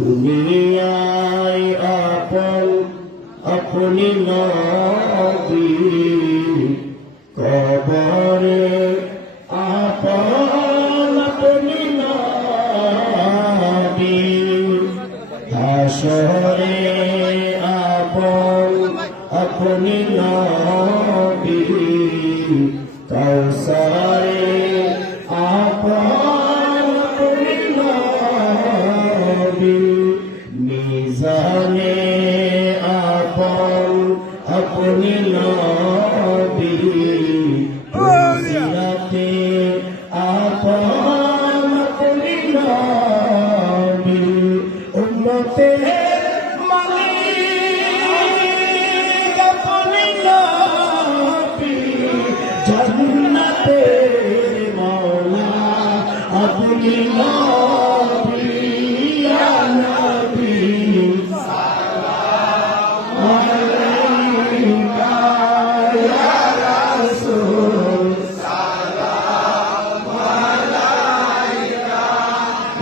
দুনিয়ায় আপন আপনি নবী। কবরে আপন আপনি নবী। হাসরে আপন আপনি নবী। কৌসরে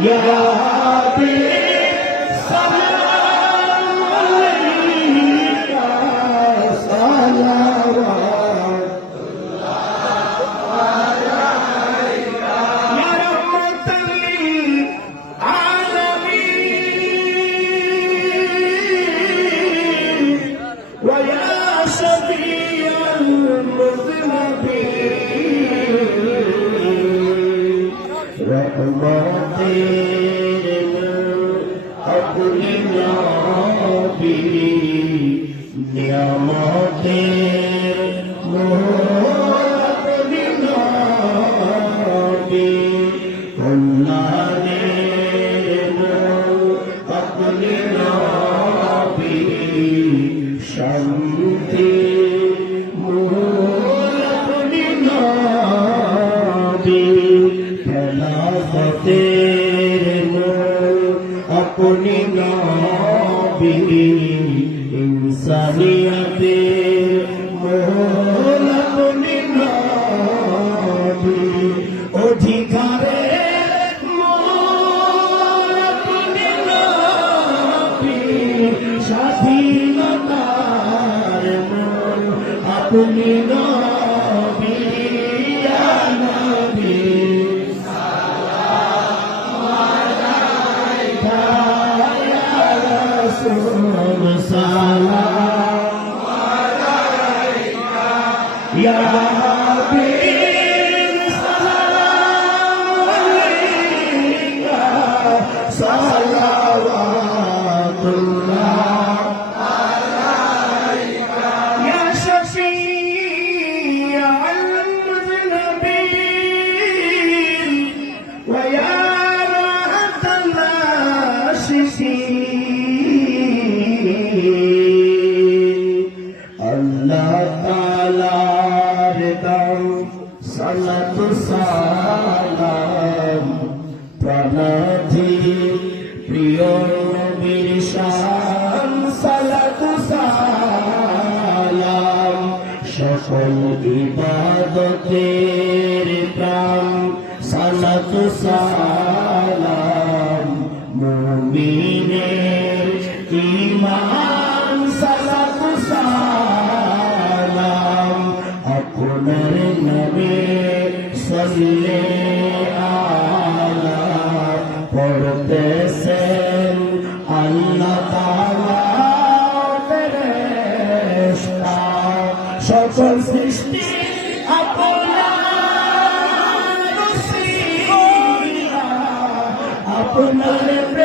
ইয়া رحمتين أقل نبي نعمتين খেলাফতের মূল আপনি নবী ইনসানিয়তের মূল আপনি নবী অধিকারে স্বাধীনতার মূল আপনি নবী Thank you. সালাম। প্রাণাধি প্রিয় নবীর শান সালাতু সালাম। সকল ইবাদতের প্রাণ সালাতু সালাম। সকল সৃষ্টি আপনার